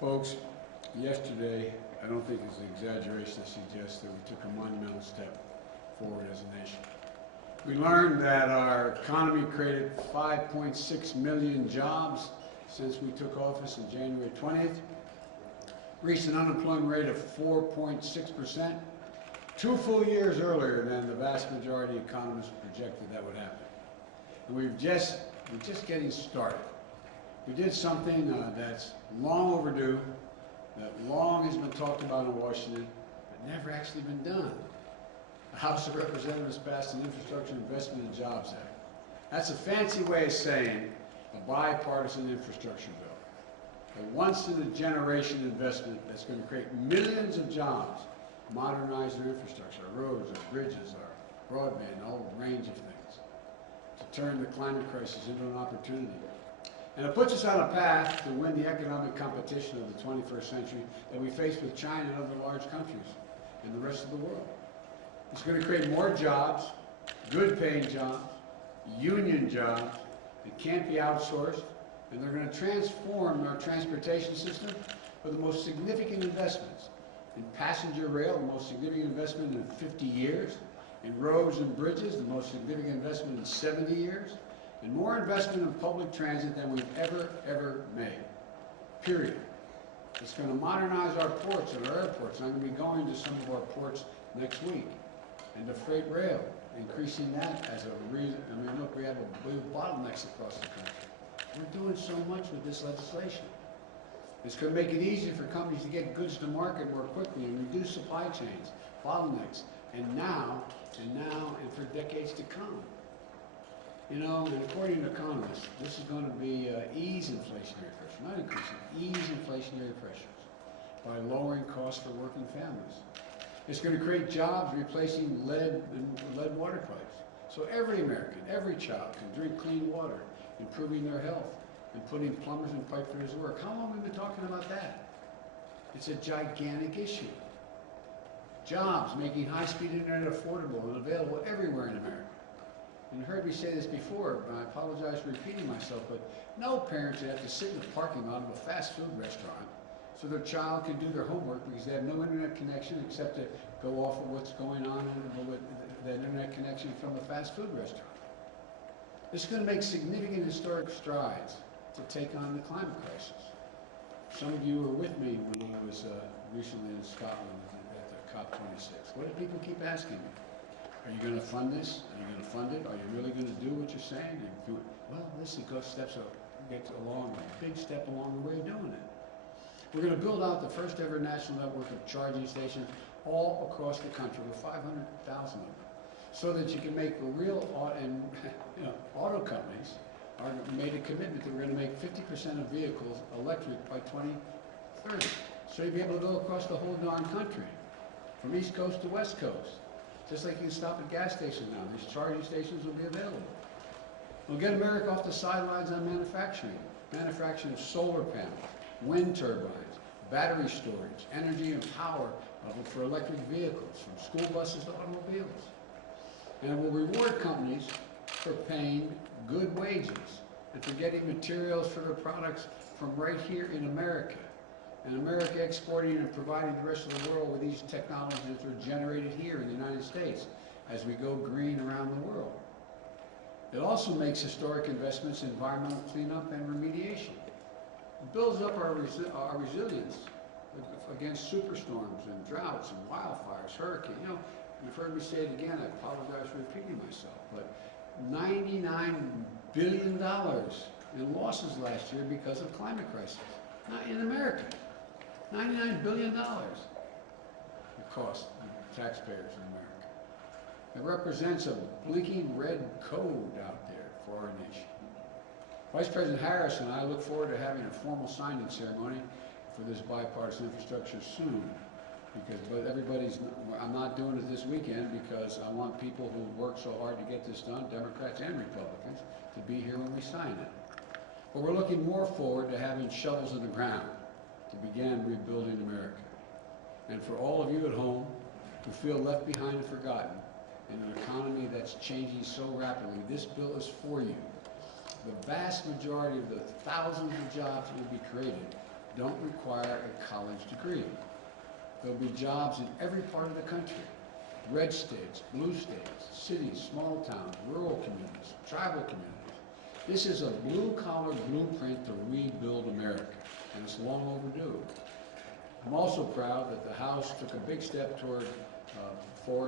Folks, yesterday, I don't think it's an exaggeration to suggest that we took a monumental step forward as a nation. We learned that our economy created 5.6 million jobs since we took office on January 20th, reached an unemployment rate of 4.6%, 2 full years earlier than the vast majority of economists projected that would happen. And we're just getting started. We did something that's long overdue, that long has been talked about in Washington, but never actually been done. The House of Representatives passed an Infrastructure Investment and Jobs Act. That's a fancy way of saying a bipartisan infrastructure bill. A once-in-a-generation investment that's going to create millions of jobs, modernize our infrastructure, our roads, our bridges, our broadband, a whole range of things, to turn the climate crisis into an opportunity. And it puts us on a path to win the economic competition of the 21st century that we face with China and other large countries and the rest of the world. It's going to create more jobs, good-paying jobs, union jobs that can't be outsourced, and they're going to transform our transportation system with the most significant investments in passenger rail, the most significant investment in 50 years, in roads and bridges, the most significant investment in 70 years, and more investment in public transit than we've ever made, period. It's going to modernize our ports and our airports. I'm going to be going to some of our ports next week, and the freight rail, increasing that as a reason. I mean, look, we have bottlenecks across the country. We're doing so much with this legislation. It's going to make it easier for companies to get goods to market more quickly and reduce supply chains, bottlenecks, and now, and for decades to come. You know, and according to economists, this is going to be ease inflationary pressure, not increasing, ease inflationary pressures by lowering costs for working families. It's going to create jobs replacing lead water pipes. So every American, every child can drink clean water, improving their health, and putting plumbers and pipe fitters to work. How long have we been talking about that? It's a gigantic issue. Jobs, making high-speed internet affordable and available everywhere in America. And you heard me say this before, but I apologize for repeating myself, but no parent should have to sit in the parking lot of a fast food restaurant so their child can do their homework because they have no internet connection except to go off of what's going on with the internet connection from a fast food restaurant. This is going to make significant historic strides to take on the climate crisis. Some of you were with me when I was recently in Scotland at the COP26. What do people keep asking me? Are you going to fund this? Are you going to fund it? Are you really going to do what you're saying? Well, listen, go steps up, gets along, a big step along the way of doing it. We're going to build out the first ever national network of charging stations all across the country with 500,000 of them, so that you can make a real, and auto companies are made a commitment that we're going to make 50% of vehicles electric by 2030. So you'll be able to go across the whole darn country, from East Coast to West Coast. Just like you can stop at gas stations now, these charging stations will be available. We'll get America off the sidelines on manufacturing solar panels, wind turbines, battery storage, energy and power for electric vehicles, from school buses to automobiles. And it will reward companies for paying good wages and for getting materials for their products from right here in America. And America exporting and providing the rest of the world with these technologies that are generated here in the United States as we go green around the world. It also makes historic investments in environmental cleanup and remediation. It builds up our resilience against superstorms and droughts and wildfires, hurricanes. You know, you've heard me say it again, I apologize for repeating myself, but $99 billion in losses last year because of climate crisis. Not in America. $99 billion it cost taxpayers in America. It represents a blinking red code out there for our nation. Vice President Harris and I look forward to having a formal signing ceremony for this bipartisan infrastructure soon. I'm not doing it this weekend because I want people who work so hard to get this done, Democrats and Republicans, to be here when we sign it. But we're looking more forward to having shovels in the ground to begin rebuilding America. And for all of you at home who feel left behind and forgotten in an economy that's changing so rapidly, this bill is for you. The vast majority of the thousands of jobs that will be created don't require a college degree. There'll be jobs in every part of the country. Red states, blue states, cities, small towns, rural communities, tribal communities. This is a blue-collar blueprint to rebuild America, and it's long overdue. I'm also proud that the House took a big step forward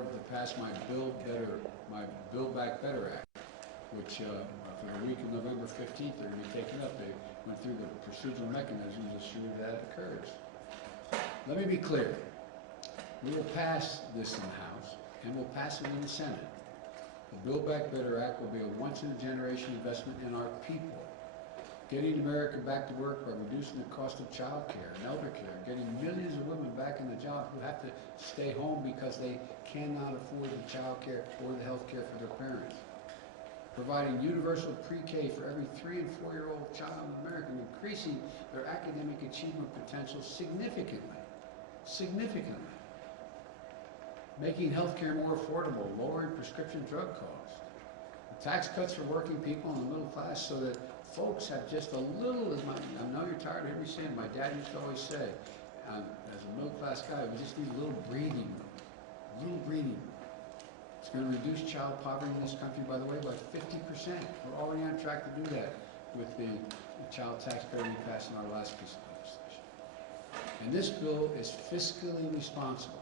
to pass my Build Back Better Act, which for the week of November 15th, they're going to be taken up. They went through the procedural mechanisms to ensure that occurs. Let me be clear. We will pass this in the House, and we'll pass it in the Senate. The Build Back Better Act will be a once-in-a-generation investment in our people, getting America back to work by reducing the cost of child care and elder care, getting millions of women back in the job who have to stay home because they cannot afford the child care or the health care for their parents, providing universal pre-K for every 3- and 4-year-old child in America, and increasing their academic achievement potential significantly, making health care more affordable, lowering prescription drug costs, tax cuts for working people and the middle class so that folks have just a little, I know you're tired of hearing me saying, my dad used to always say, as a middle class guy, we just need a little breathing room. It's going to reduce child poverty in this country, by the way, by 50%. We're already on track to do that with the child tax credit we passed in our last piece of legislation. And this bill is fiscally responsible.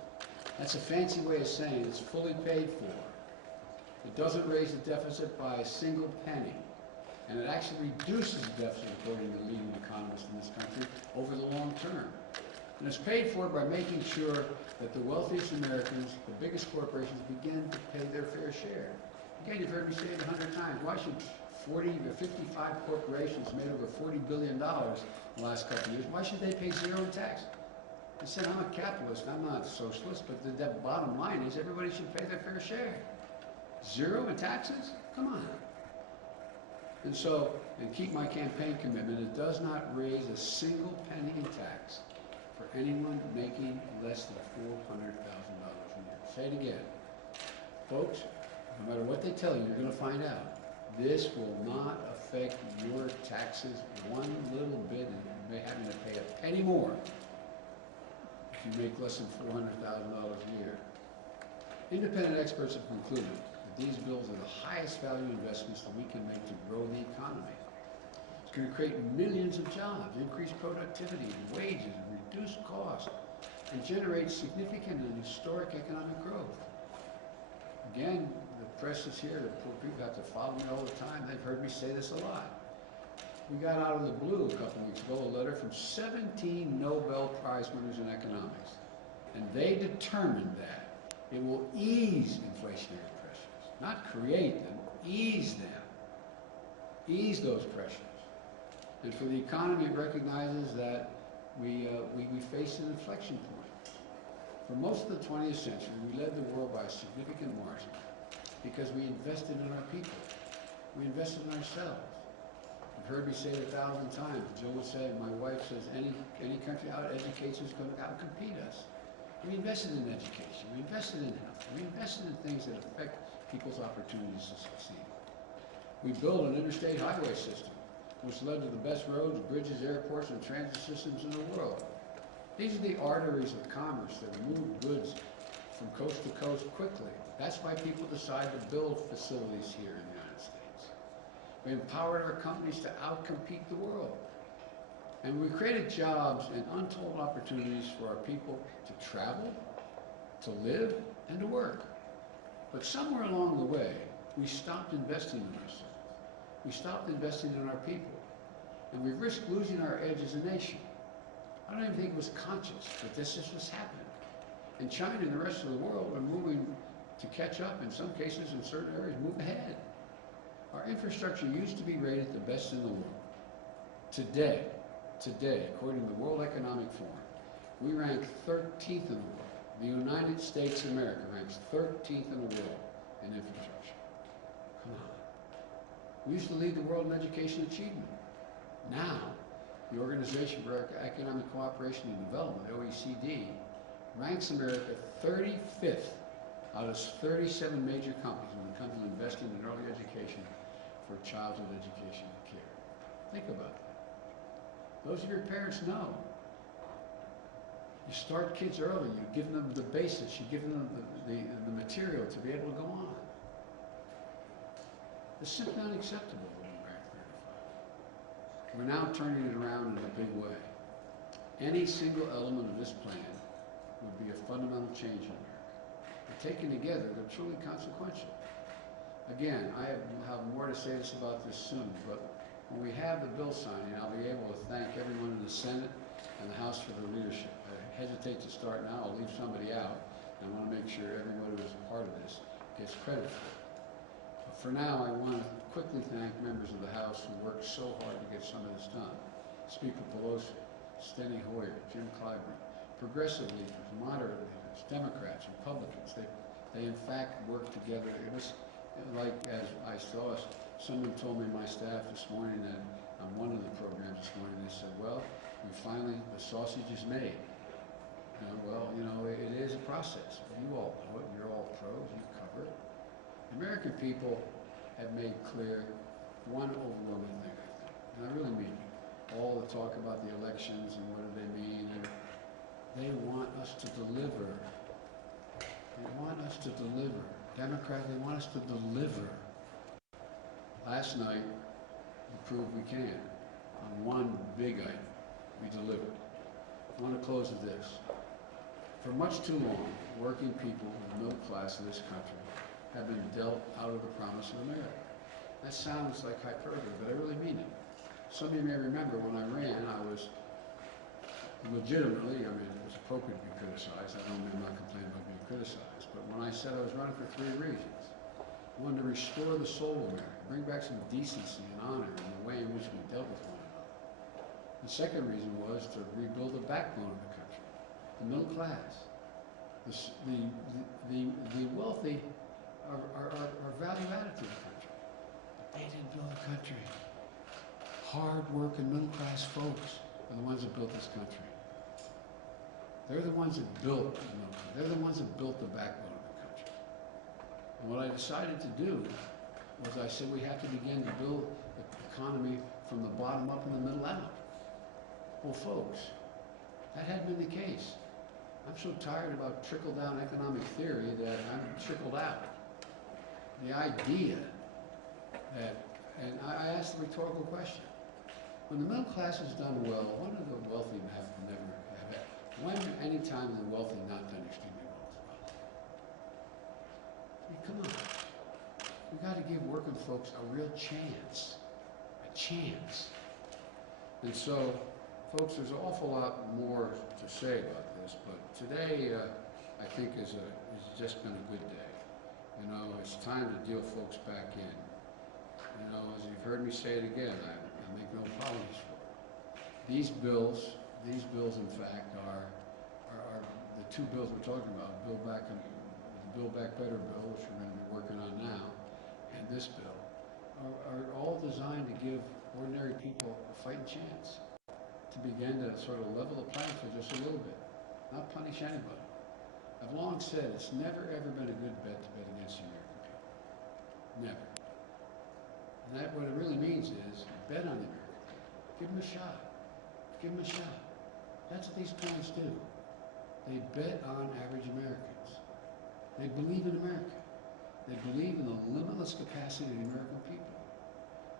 That's a fancy way of saying it's fully paid for. It doesn't raise the deficit by a single penny. And it actually reduces the deficit, according to leading economists in this country, over the long term. And it's paid for by making sure that the wealthiest Americans, the biggest corporations, begin to pay their fair share. Again, you've heard me say it 100 times. Why should 40 or 55 corporations made over $40 billion in the last couple of years, why should they pay zero in tax? I said, I'm a capitalist, I'm not a socialist, but the bottom line is everybody should pay their fair share. Zero in taxes? Come on. And so, and keep my campaign commitment, it does not raise a single penny in tax for anyone making less than $400,000 a year. Say it again. Folks, no matter what they tell you, you're going to find out. This will not affect your taxes one little bit, and you may having to pay a penny more if you make less than $400,000 a year. Independent experts have concluded that these bills are the highest value investments that we can make to grow the economy. It's going to create millions of jobs, increase productivity and wages, and reduce costs, and generate significant and historic economic growth. Again, the press is here, the poor people have to follow me all the time. They've heard me say this a lot. We got out of the blue a couple of weeks ago a letter from 17 Nobel Prize winners in economics, and they determined that it will ease inflationary pressures, not create them, ease them, ease those pressures. And for the economy, it recognizes that we face an inflection point. For most of the 20th century, we led the world by a significant margin because we invested in our people. We invested in ourselves. You've heard me say it 1,000 times. Jill would say, my wife says, any country out education is going to outcompete us. We invested in education. We invested in health. We invested in things that affect people's opportunities to succeed. We built an interstate highway system, which led to the best roads, bridges, airports, and transit systems in the world. These are the arteries of commerce that move goods from coast to coast quickly. That's why people decide to build facilities here in the United States. We empowered our companies to outcompete the world. And we created jobs and untold opportunities for our people to travel, to live, and to work. But somewhere along the way, we stopped investing in ourselves. We stopped investing in our people. And we risked losing our edge as a nation. I don't even think it was conscious, but this is what's happening. And China and the rest of the world are moving to catch up, in some cases, in certain areas, move ahead. Our infrastructure used to be rated the best in the world. Today, according to the World Economic Forum, we rank 13th in the world. The United States of America ranks 13th in the world in infrastructure. Come on. We used to lead the world in education achievement. Now, the Organization for Economic Cooperation and Development, OECD, ranks America 35th out of 37 major companies when it comes to investing in early education for childhood education and care. Think about that. Those of your parents know You start kids early, you give them the basics, you give them the material to be able to go on. It's simply unacceptable going back 35. We're now turning it around in a big way. Any single element of this plan would be a fundamental change in America. But taken together, they're truly consequential. Again, I have more to say about this soon, but when we have the bill signing, I'll be able to thank everyone in the Senate and the House for their leadership. I hesitate to start now, I'll leave somebody out, and I want to make sure everyone who is a part of this gets credit for it. But for now, I want to quickly thank members of the House who worked so hard to get some of this done. Speaker Pelosi, Steny Hoyer, Jim Clyburn, progressive leaders, moderate leaders, Democrats, Republicans. They in fact worked together. It was like, as I saw, someone told me, my staff this morning, that on one of the programs this morning, they said, well, we finally, the sausage is made. Well, it is a process. You all know it. You're all pros. You cover it. The American people have made clear one overwhelming thing, I think, and I really mean it. All the talk about the elections and what do they mean, and they want us to deliver. They want us to deliver. Democrats, they want us to deliver. Last night, we proved we can. On one big item, we delivered. I want to close with this. For much too long, working people in the middle class of this country have been dealt out of the promise of America. That sounds like hyperbole, but I really mean it. Some of you may remember when I ran, I was legitimately, it was appropriate to be criticized. I'm not complaining about being criticized, but when I said I was running for 3 reasons. I wanted to restore the soul of America, bring back some decency and honor in the way in which we dealt with one another. The second reason was to rebuild the backbone of the country, the middle class. The wealthy are value added to the country. But they didn't build the country. Hard-working middle-class folks are the ones that built this country. They're the ones that built the middle class. They're the ones that built the backbone of the country. And what I decided to do was I said we have to begin to build the economy from the bottom up and the middle out. Well, folks, that hadn't been the case. I'm so tired about trickle-down economic theory that I'm trickled out. The idea that, and I asked the rhetorical question, when the middle class has done well, when do the wealthy never have it? When, any time, the wealthy not done extremely well as well? Come on. We've got to give working folks a real chance. A chance. And so, folks, there's an awful lot more to say about this, but today, I think, has just been a good day. It's time to deal folks back in. As you've heard me say it again, I make no apologies for it. These bills, in fact, are the 2 bills we're talking about, the Build Back Better bill, which we're going to be working on now, and this bill, are all designed to give ordinary people a fighting chance, to begin to sort of level the playing field just a little bit, not punish anybody. I've long said it's never ever been a good bet to bet against the American people. Never. And that, what it really means is, bet on the American people. Give them a shot. Give them a shot. That's what these plans do. They bet on average Americans. They believe in America. They believe in the limitless capacity of the American people.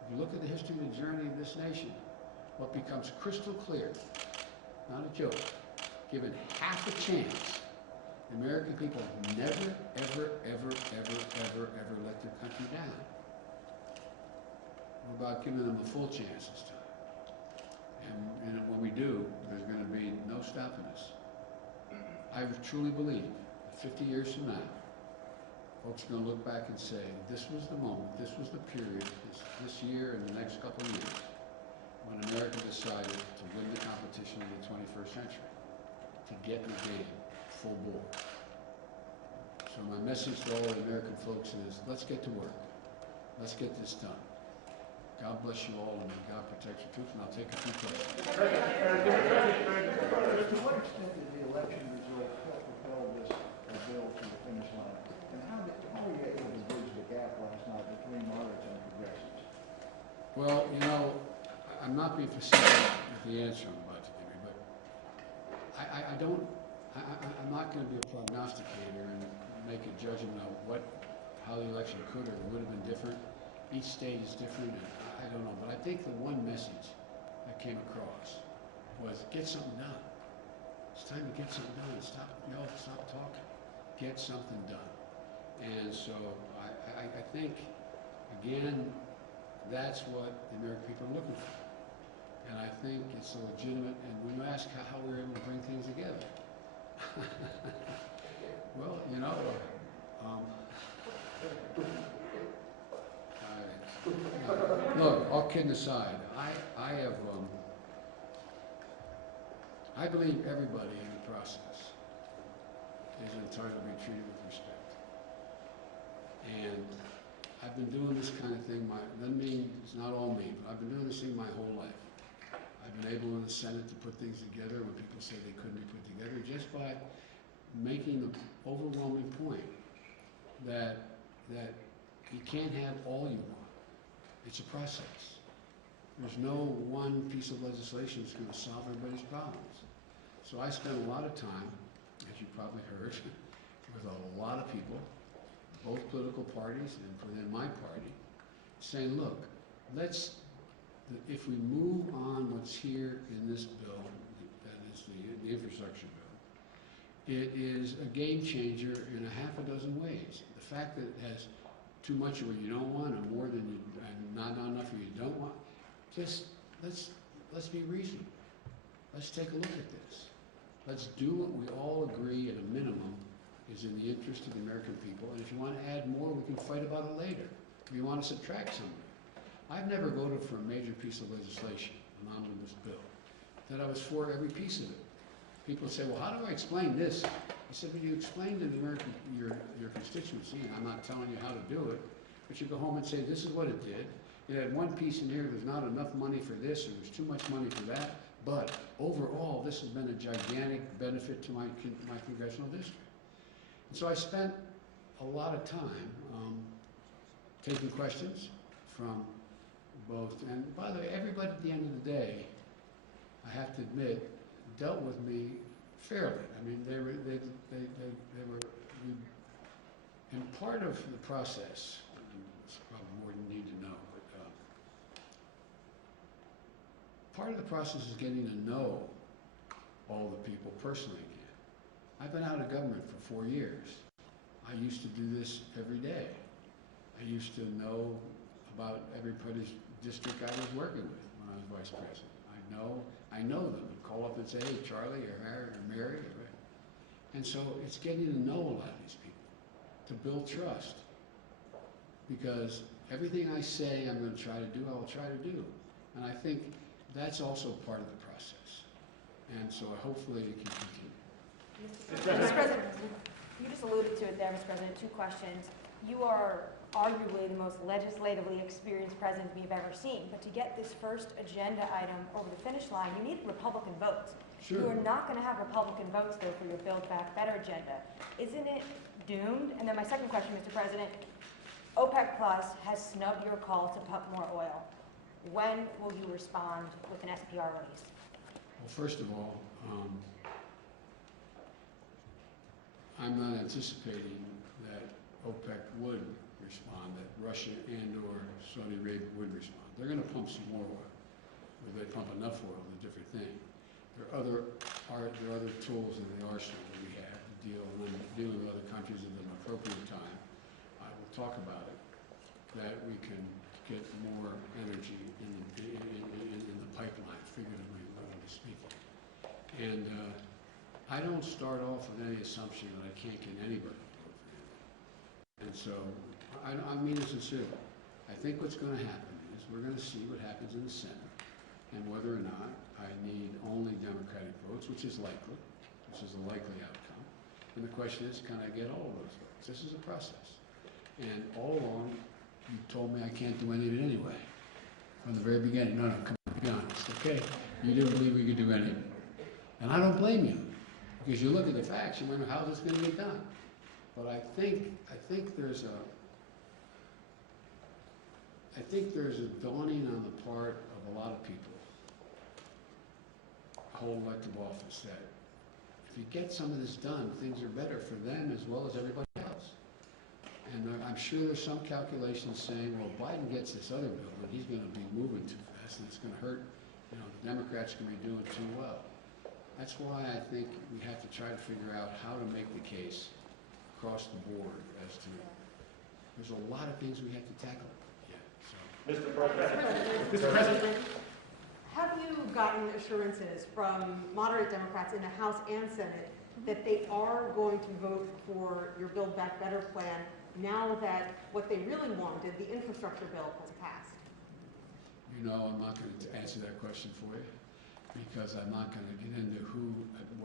If you look at the history and the journey of this nation, what becomes crystal clear, not a joke, given half a chance, the American people never, ever, ever, ever, ever, ever let their country down. We're about giving them a full chance this time. And when we do, there's going to be no stopping us. I truly believe that 50 years from now, folks are going to look back and say, this was the moment, this was the period, this year and the next couple of years, when America decided to win the competition of the 21st century, to get in the game full bore. So my message to all the American folks is, let's get to work. Let's get this done. God bless you all, and may God protect your troops, and I'll take a few questions. To what extent did the election result help propel this bill to the finish line? And how were you able to bridge the gap last night between moderates and progressives? Well, I'm not being facetious with the answer I'm about to give you, but I don't not going to be a prognosticator and make a judgment of how the election could or would have been different. Each state is different, and I don't know. But I think the one message that came across was get something done. It's time to get something done. Stop talking. Get something done. And so I think, again, that's what the American people are looking for. And I think it's a legitimate, and when you ask how we were able to bring things together, well, you know, look, all kidding aside, I believe everybody in the process is entitled to be treated with respect. And I've been doing this kind of thing, doesn't mean it's not all me, but I've been doing this thing my whole life. I've been able in the Senate to put things together when people say they couldn't be put together, just by making the overwhelming point that you can't have all you want. It's a process. There's no one piece of legislation that's going to solve everybody's problems. So I spent a lot of time, as you probably heard, with a lot of people, both political parties and within my party, saying, look, if we move on what's here in this bill, that is the infrastructure bill, it is a game changer in a half a dozen ways. The fact that it has too much of what you don't want and more than you, and not enough of what you don't want, just let's be reasonable. Let's take a look at this. Let's do what we all agree at a minimum is in the interest of the American people. And if you want to add more, we can fight about it later. If you want to subtract something. I've never voted for a major piece of legislation, an omnibus bill, that I was for every piece of it. People say, well, how do I explain this? I said, well, you explain to the American, your constituency, and I'm not telling you how to do it, but you go home and say, this is what it did. It had one piece in here, there's not enough money for this, or there's too much money for that, but overall, this has been a gigantic benefit to my congressional district. And so I spent a lot of time taking questions from both, and by the way, everybody at the end of the day, I have to admit, dealt with me fairly. I mean, they were, and part of the process, and it's probably more than you need to know, but part of the process is getting to know all the people personally again. I've been out of government for 4 years. I used to do this every day. I used to know about everybody's district I was working with when I was vice president. I know them. I'd call up and say, hey, Charlie or Harry or Mary. And so it's getting to know a lot of these people, to build trust. Because everything I say I'm going to try to do, I will try to do. And I think that's also part of the process. And so hopefully it can continue. Mr. President, you just alluded to it there, Mr. President. 2 questions. You are arguably the most legislatively experienced president we've ever seen. But to get this first agenda item over the finish line, you need Republican votes. Sure. You are not going to have Republican votes, though, for your Build Back Better agenda. Isn't it doomed? And then my second question, Mr. President, OPEC Plus has snubbed your call to pump more oil. When will you respond with an SPR release? Well, first of all, I'm not anticipating that OPEC would respond, that Russia and or Saudi Arabia would respond. They're going to pump some more oil. Whether they pump enough oil is a different thing. There are other tools in the arsenal that we have to deal, and I'm dealing with other countries at an appropriate time. I will talk about it, that we can get more energy in the pipeline, figuratively speaking. And I don't start off with any assumption that I can't get anybody to vote for him. And so, I mean it sincerely. I think what's going to happen is we're going to see what happens in the Senate and whether or not I need only Democratic votes, which is likely, which is a likely outcome. And the question is, can I get all of those votes? This is a process. And all along, you told me I can't do any of it anyway. From the very beginning. No, come on, be honest, okay? You didn't believe we could do any of it. And I don't blame you. Because you look at the facts, you wonder how this is going to get done. But I think there's a dawning on the part of a lot of people, whole elective office, that if you get some of this done, things are better for them as well as everybody else. And I'm sure there's some calculations saying, well, Biden gets this other bill, and he's gonna be moving too fast, and it's gonna hurt, the Democrats are gonna be doing too well. That's why I think we have to try to figure out how to make the case across the board as to, there's a lot of things we have to tackle yet, so. Mr. President. Mr. President, have you gotten assurances from moderate Democrats in the House and Senate that they are going to vote for your Build Back Better plan now that what they really wanted, the infrastructure bill, has passed? I'm not going to answer that question for you, because I'm not going to get into who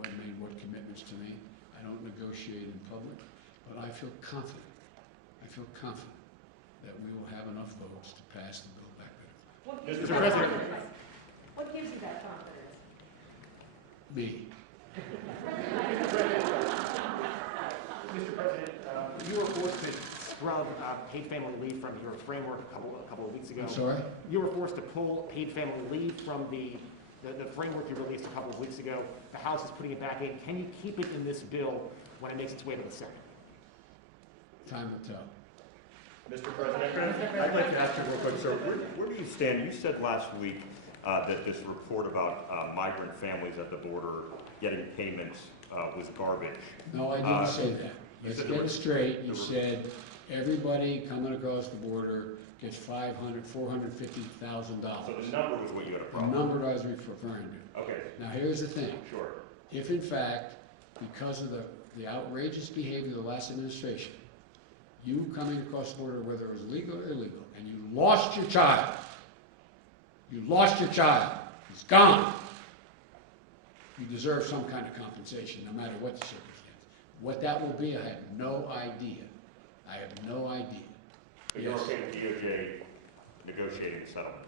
made what commitments to me. I don't negotiate in public, but I feel confident that we will have enough votes to pass the Build Back Better plan. What gives Mr. you that President. confidence? What gives you that confidence? Me. Mr. President, you were forced to scrub paid family leave from your framework a couple of weeks ago. I'm sorry? You were forced to pull paid family leave from the framework you released a couple of weeks ago. The House is putting it back in. Can you keep it in this bill when it makes its way to the Senate? Time will tell. Mr. President, I'd like to ask you real quick, sir, where do you stand? You said last week that this report about migrant families at the border getting payments was garbage. No, I didn't say that. you Let's said get there it were- straight. You there were- said everybody coming across the border gets $450,000. So the number was what you had a The problem with? number I was referring to. Okay, Now, here's the thing. sure. If in fact, because of the outrageous behavior of the last administration, you coming across the border, whether it was legal or illegal, and you lost your child, he's gone, you deserve some kind of compensation, no matter what the circumstance. What that will be, I have no idea. But you're Yes. okay with DOJ negotiating the settlement?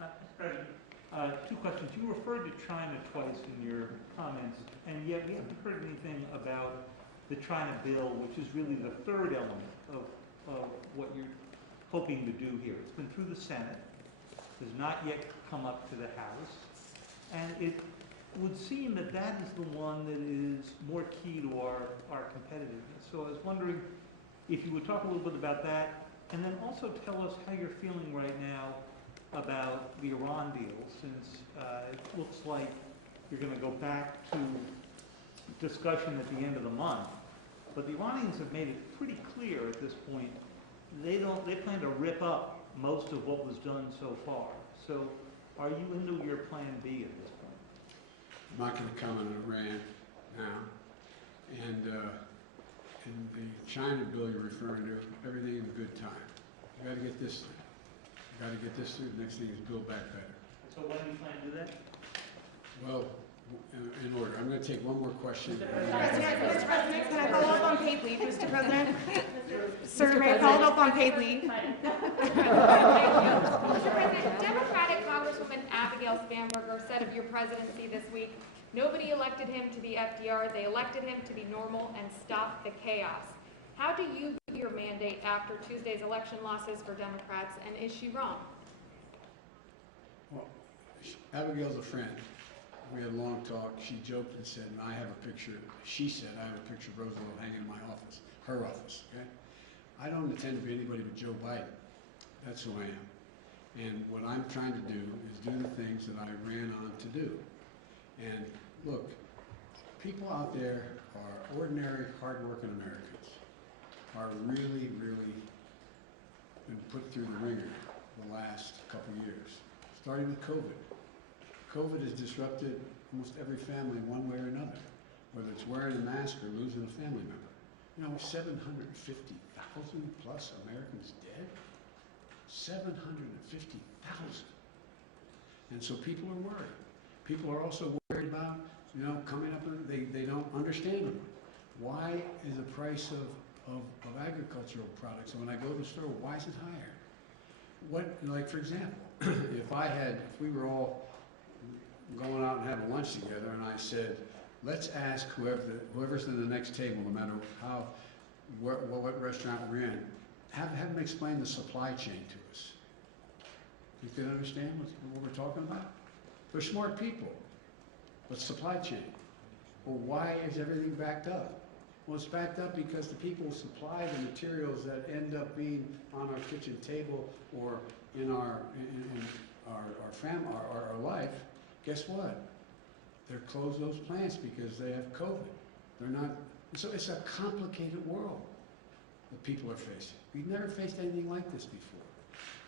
Mr. President, two questions. You referred to China twice in your comments, and yet we haven't heard anything about the China bill, which is really the third element of what you're hoping to do here. It's been through the Senate, has not yet come up to the House, and it would seem that that is the one that is more key to our competitiveness. So I was wondering if you would talk a little bit about that, and then also tell us how you're feeling right now about the Iran deal, since it looks like you're going to go back to discussion at the end of the month. But the Iranians have made it pretty clear at this point, they plan to rip up most of what was done so far. So are you into your plan B at this point? I'm not going to comment on Iran now. And in the China bill you're referring to, everything in good time. You got to get this through. The next thing is Build Back Better. So when do you plan to do that? Well, in order. I'm going to take one more question. Mr. President, can I follow up on paid leave, Mr. President? Sir, may I follow up on paid leave? Mr. President, Democratic Congresswoman Abigail Spanberger said of your presidency this week, nobody elected him to be FDR, they elected him to be normal and stop the chaos. How do you view your mandate after Tuesday's election losses for Democrats, and is she wrong? Well, Abigail's a friend. We had a long talk. She joked and said, and I have a picture, she said, I have a picture of Roosevelt hanging in my office, her office, okay? I don't intend to be anybody but Joe Biden. That's who I am. And what I'm trying to do is do the things that I ran on to do. And look, people out there are ordinary, hardworking Americans, are really, really been put through the ringer the last couple of years, starting with COVID. COVID has disrupted almost every family one way or another, whether it's wearing a mask or losing a family member. 750,000 plus Americans dead? 750,000. And so people are worried. People are also worried about, coming up, they don't understand them. Why is the price of agricultural products, and when I go to the store, why is it higher? Like for example, if we were all going out and having lunch together, and I said, let's ask whoever's in the next table, no matter what restaurant we're in, have them explain the supply chain to us. You can understand what we're talking about? They're smart people, but supply chain. Well, why is everything backed up? Well, it's backed up because the people who supply the materials that end up being on our kitchen table or in our life, guess what? They're closed those plants because they have COVID. They're not, so it's a complicated world that people are facing. We've never faced anything like this before.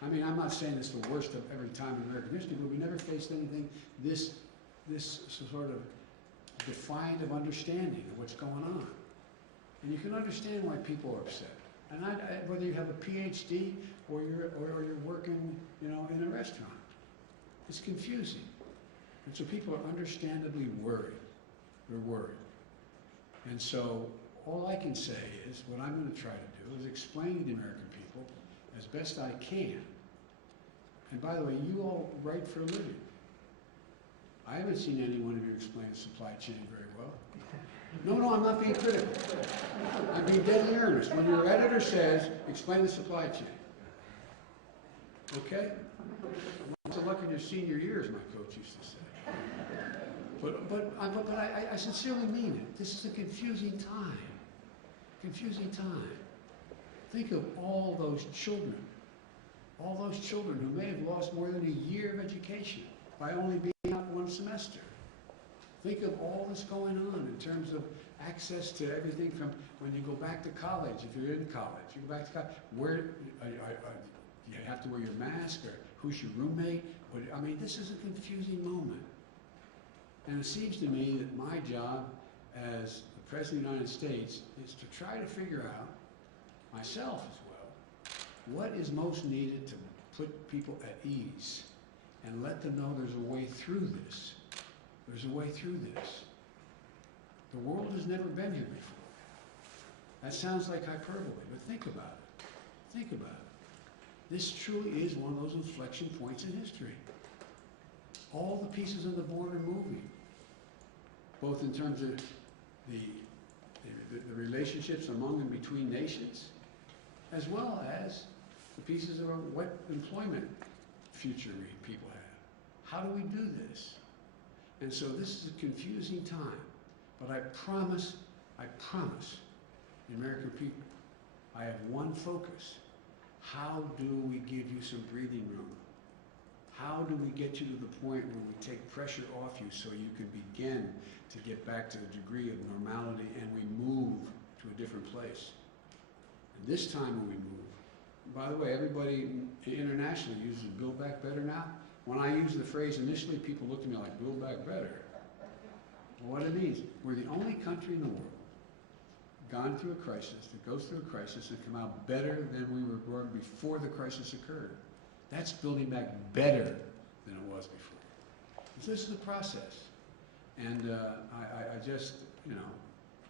I mean, I'm not saying it's the worst of every time in American history, but we never faced anything this sort of defiant of understanding of what's going on. And you can understand why people are upset. And whether you have a PhD or you're working, you know, in a restaurant, it's confusing. And so people are understandably worried. They're worried. And so all I can say is, what I'm going to try to do is explain to the American people as best I can. And by the way, you all write for a living. I haven't seen any one of you explain the supply chain very well. No, I'm not being critical. I'm being deadly earnest. When your editor says, explain the supply chain. Okay? It's a luck in your senior years, my coach used to say. But I sincerely mean it. This is a confusing time. Confusing time. Think of all those children who may have lost more than a year of education by only being out one semester. Think of all that's going on in terms of access to everything from when you go back to college, if you're in college, you go back to college, where you have to wear your mask, or who's your roommate? I mean, this is a confusing moment. And it seems to me that my job as the President of the United States is to try to figure out, myself as well, what is most needed to put people at ease and let them know there's a way through this. There's a way through this. The world has never been here before. That sounds like hyperbole, but think about it. Think about it. This truly is one of those inflection points in history. All the pieces of the board are moving, both in terms of the relationships among and between nations, as well as the pieces of what employment future people have. How do we do this? And so this is a confusing time, but I promise the American people, I have one focus. How do we give you some breathing room? How do we get you to the point where we take pressure off you so you can begin to get back to a degree of normality and we move to a different place? And this time when we move, by the way, everybody internationally uses Build Back Better now. When I used the phrase initially, people looked at me like, Build Back Better. Well, what it means, we're the only country in the world gone through a crisis, that goes through a crisis and come out better than we were before the crisis occurred. That's building back better than it was before. So this is the process. And I just, you know,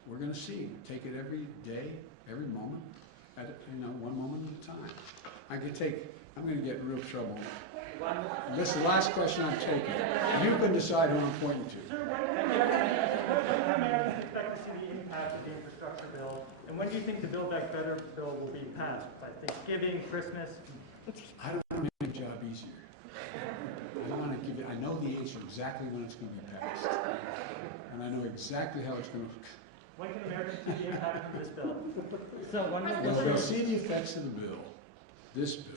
we're going to see. Take it every day, every moment, one moment at a time. I'm going to get in real trouble. This is the last question I'm taking. You can decide who I'm pointing to. Sir, when do you expect to see the impact of the infrastructure bill? And when do you think the Build Back Better bill will be passed? By Thanksgiving, Christmas? I don't want to make your job easier. I don't want to give it, I know the answer exactly when it's going to be passed. And I know exactly how it's going to. When can Americans see the impact of this bill? So when Well, they'll see the effects of the bill, this bill,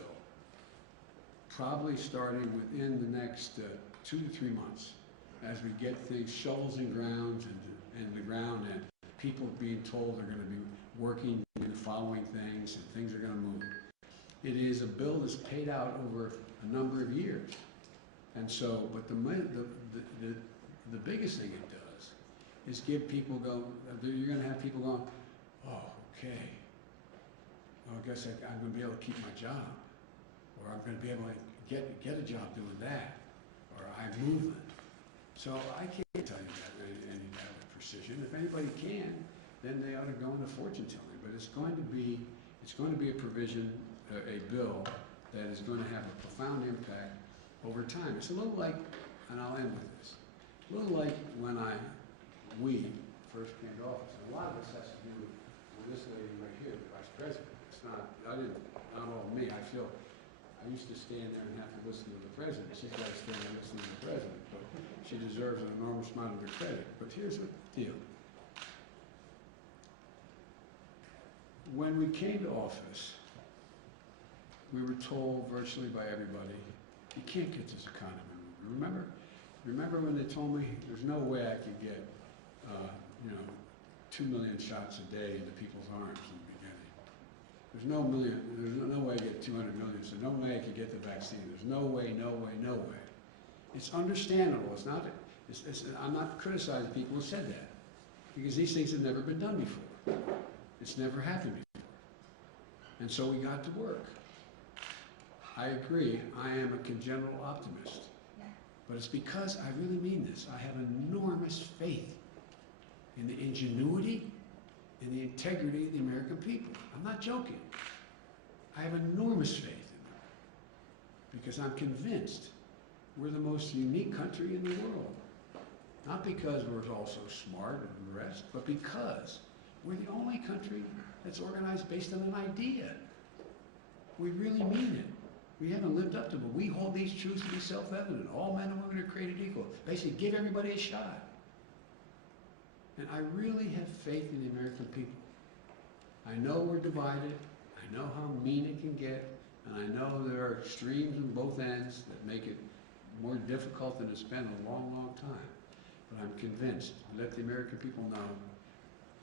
probably starting within the next 2 to 3 months, as we get things, shovels in ground and the ground, and people being told they're going to be working in the following things, and things are going to move. It is a bill that's paid out over a number of years. And so, but the biggest thing it does is give people you're going to have people going, oh, okay, well, I guess I'm going to be able to keep my job, or I'm going to be able to get a job doing that, or I'm moving. So I can't tell you that any of that with precision. If anybody can, then they ought to go into fortune telling. But it's going to be a provision, a bill that is going to have a profound impact over time. It's a little like, and I'll end with this, a little like when we first came to office. And a lot of this has to do with this lady right here, the vice president. It's not all me. I I used to stand there and have to listen to the president. She's got to stand there and listen to the president, but she deserves an enormous amount of the credit. But here's the deal. When we came to office, we were told virtually by everybody, you can't get this economy moving. Remember when they told me there's no way I could get, 2 million shots a day into people's arms in the beginning. There's no way I get 200 million, so no way I could get the vaccine. There's no way, no way, no way. It's understandable. I'm not criticizing people who said that, because these things have never been done before. It's never happened before. And so we got to work. I agree, I am a congenital optimist. But it's because I really mean this. I have enormous faith in the ingenuity and the integrity of the American people. I'm not joking. I have enormous faith in them because I'm convinced we're the most unique country in the world. Not because we're all so smart and the rest, but because we're the only country that's organized based on an idea. We really mean it. We haven't lived up to it. We hold these truths to be self-evident. All men and women are created equal. Basically, give everybody a shot. And I really have faith in the American people. I know we're divided. I know how mean it can get. And I know there are extremes on both ends that make it more difficult than it's been in a long, long time. But I'm convinced, let the American people know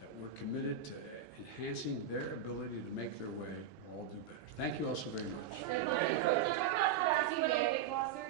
that we're committed to enhancing their ability to make their way or all do better. Thank you all so very much. Vaccine mandate clause, sir?